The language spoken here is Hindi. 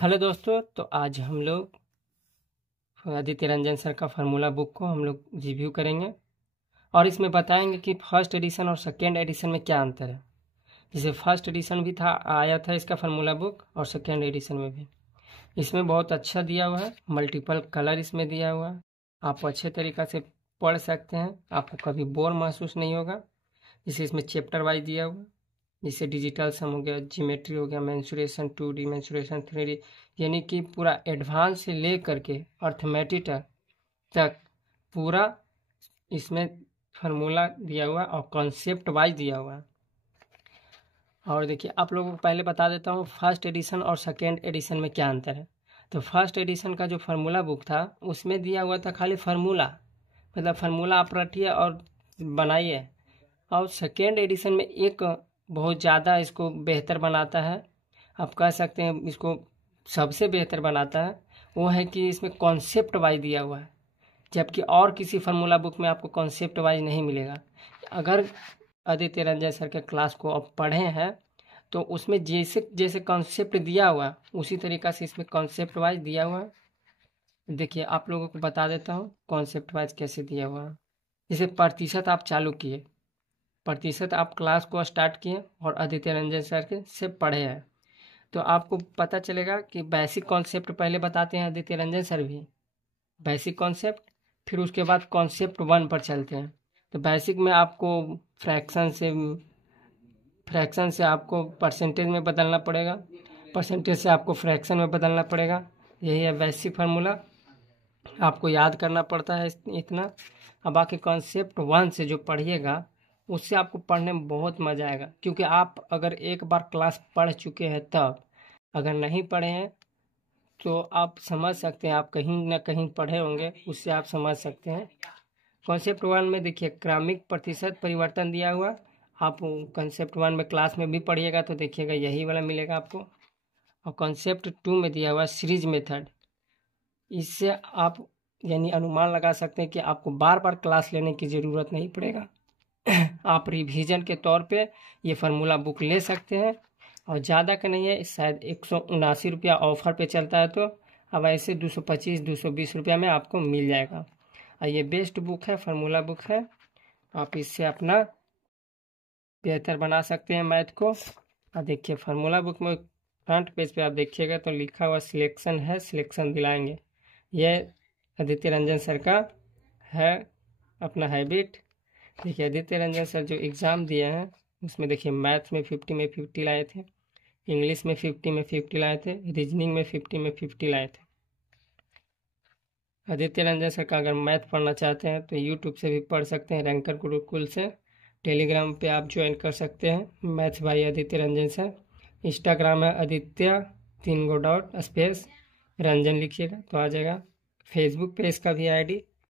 हेलो दोस्तों, तो आज हम लोग आदित्य रंजन सर का फार्मूला बुक को हम लोग रिव्यू करेंगे और इसमें बताएंगे कि फर्स्ट एडिशन और सेकेंड एडिशन में क्या अंतर है। जैसे फर्स्ट एडिशन भी था, आया था इसका फार्मूला बुक, और सेकेंड एडिशन में भी इसमें बहुत अच्छा दिया हुआ है। मल्टीपल कलर इसमें दिया हुआ है, आप अच्छे तरीक़ा से पढ़ सकते हैं, आपको कभी बोर महसूस नहीं होगा। जैसे इसमें चैप्टर वाइज दिया हुआ है, जैसे डिजिटल सम हो गया, ज्योमेट्री हो गया, मेंसुरेशन 2D, मेंसुरेशन 3D, यानी कि पूरा एडवांस से ले करके अर्थमेटिक तक पूरा इसमें फार्मूला दिया हुआ और कॉन्सेप्ट वाइज दिया हुआ है। और देखिए, आप लोगों को पहले बता देता हूँ फर्स्ट एडिशन और सेकेंड एडिशन में क्या अंतर है। तो फर्स्ट एडिशन का जो फार्मूला बुक था उसमें दिया हुआ था खाली फार्मूला, मतलब फार्मूला आप रटिए और बनाइए। और सेकेंड एडिशन में एक बहुत ज़्यादा इसको बेहतर बनाता है, आप कह सकते हैं इसको सबसे बेहतर बनाता है, वो है कि इसमें कॉन्सेप्ट वाइज दिया हुआ है, जबकि और किसी फार्मूला बुक में आपको कॉन्सेप्ट वाइज नहीं मिलेगा। अगर आदित्य रंजन सर के क्लास को आप पढ़े हैं तो उसमें जैसे जैसे कॉन्सेप्ट दिया हुआ उसी तरीक़ा से इसमें कॉन्सेप्ट वाइज दिया हुआ है। देखिए, आप लोगों को बता देता हूँ कॉन्सेप्ट वाइज कैसे दिया हुआ है। जैसे प्रतिशत आप चालू किए, प्रतिशत आप क्लास को स्टार्ट किए और आदित्य रंजन सर के से पढ़े हैं, तो आपको पता चलेगा कि बेसिक कॉन्सेप्ट पहले बताते हैं आदित्य रंजन सर भी, बेसिक कॉन्सेप्ट, फिर उसके बाद कॉन्सेप्ट 1 पर चलते हैं। तो बेसिक में आपको फ्रैक्शन से आपको परसेंटेज में बदलना पड़ेगा, परसेंटेज से आपको फ्रैक्शन में बदलना पड़ेगा। यही है बेसिक फार्मूला, आपको याद करना पड़ता है इतना। अब बाकी कॉन्सेप्ट 1 से जो पढ़िएगा उससे आपको पढ़ने में बहुत मज़ा आएगा, क्योंकि आप अगर एक बार क्लास पढ़ चुके हैं तब, अगर नहीं पढ़े हैं तो आप समझ सकते हैं, आप कहीं ना कहीं पढ़े होंगे, उससे आप समझ सकते हैं। कॉन्सेप्ट 1 में देखिए क्रमिक प्रतिशत परिवर्तन दिया हुआ, आप कॉन्सेप्ट 1 में क्लास में भी पढ़िएगा तो देखिएगा यही वाला मिलेगा आपको। और कॉन्सेप्ट 2 में दिया हुआ सीरीज मेथड, इससे आप यानी अनुमान लगा सकते हैं कि आपको बार बार क्लास लेने की ज़रूरत नहीं पड़ेगा। आप रिवीजन के तौर पे ये फार्मूला बुक ले सकते हैं, और ज़्यादा का नहीं है, शायद 179 रुपया ऑफ़र पे चलता है, तो अब ऐसे 225-220 रुपया में आपको मिल जाएगा। और ये बेस्ट बुक है, फार्मूला बुक है, आप इससे अपना बेहतर बना सकते हैं मैथ को। और देखिए फार्मूला बुक में फ्रंट पेज पे आप देखिएगा तो लिखा हुआ सिलेक्शन है, सिलेक्शन दिलाएंगे। यह आदित्य रंजन सर का है अपना हैबिट। देखिए, आदित्य रंजन सर जो एग्ज़ाम दिए हैं उसमें देखिए मैथ में 50 में 50 लाए थे, इंग्लिश में 50 में 50 लाए थे, रीजनिंग में 50 में 50 लाए थे। आदित्य रंजन सर का अगर मैथ पढ़ना चाहते हैं तो यूट्यूब से भी पढ़ सकते हैं, रैंकर गुरुकुल से। टेलीग्राम पे आप ज्वाइन कर सकते हैं, math by Aditya Ranjan sir. Instagram है Aditya 3 go dot space Ranjan लिखिएगा तो आ जाएगा। फेसबुक पे इसका भी आईडी